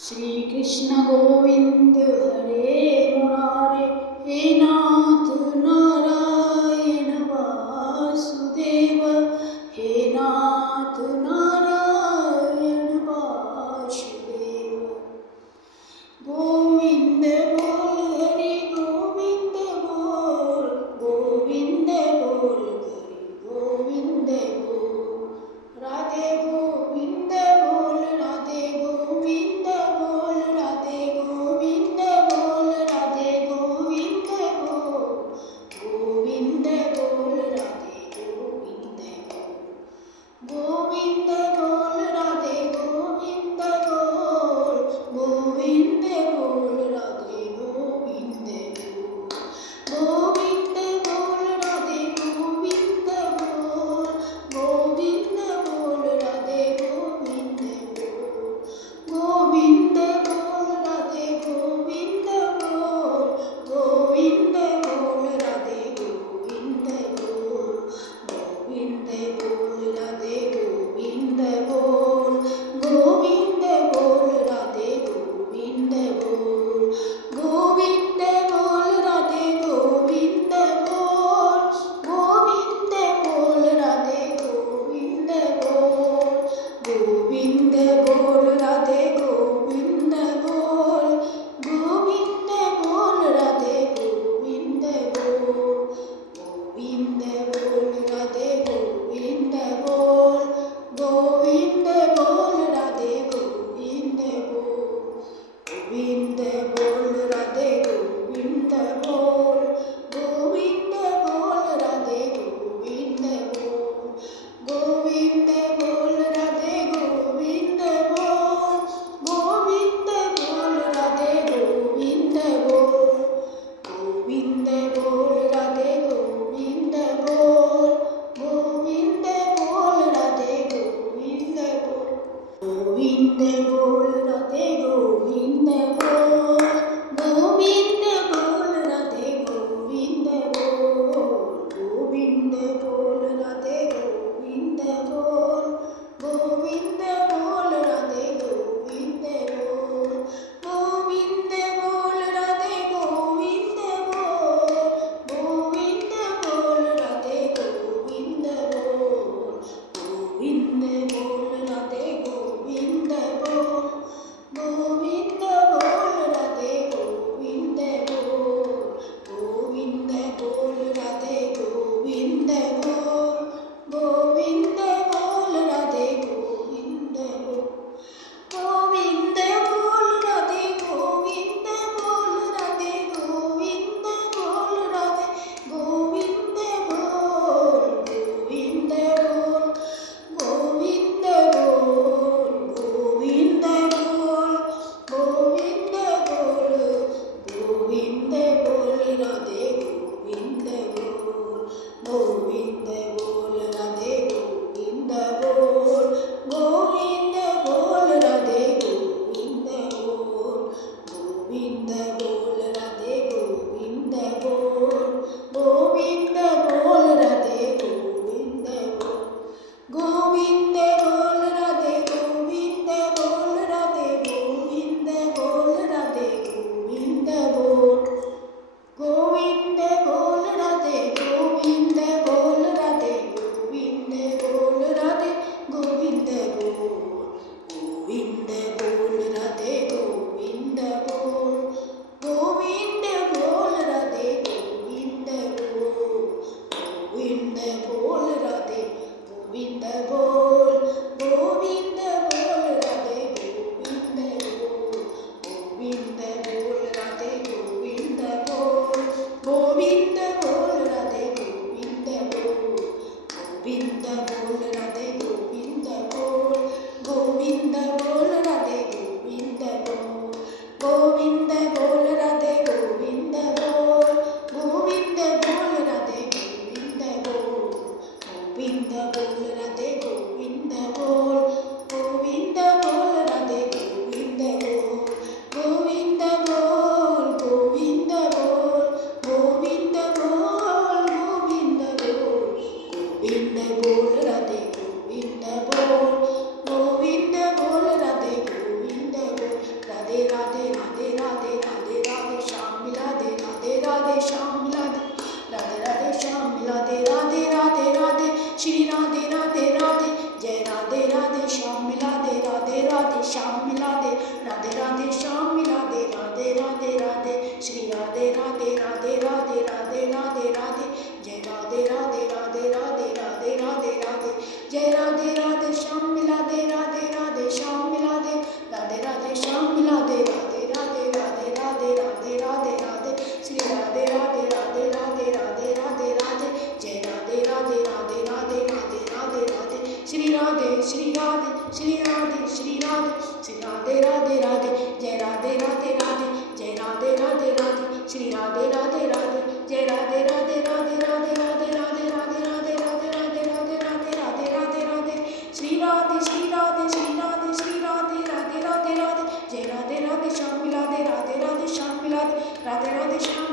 श्री कृष्ण गोविंद हरे मुरारे हे नाथ नारायण वासुदेव हे नाथ नारायण वासुदेव गोविंद बोल हरि गोविंद बोल गोविंद बोल हरि गोविंद बोल राधे गोविंद बोल राधे गोविंद बोल राधे गोविंद बोल राधे गोविंद बोल गोविंद बोल राधे गोविंद बोल गोविंद बोल राधे राधे श्याम मिला दे राधे राधे राधे श्री राधे राधे राधे राधे राधे राधे राधे जय राधे राधे राधे राधे राधे राधे राधे जय राधे राधे श्याम मिला दे राधे राधे श्याम मिला दे राधे राधे श्याम मिला दे राधे राधे राधे राधे राधे राधे राधे श्री राधे राधे राधे राधे राधे राधे राधे जय राधे राधे राधे राधे राधे राधे राधे श्री राधे श्री राधे श्री राधे श्री राधे श्री राधे राधे राधे जय राधे राधे राधे जय राधे राधे राधे श्री राधे राधे राधे जय राधे राधे राधे राधे राधे राधे राधे राधे राधे राधे राधे राधे राधे राधे राधे श्री राधे श्री राधे श्री राधे श्री राधे राधे राधे राधे जय राधे राधे श्याम मिला दे राधे राधे श्याम मिला दे राधे राधे श्याम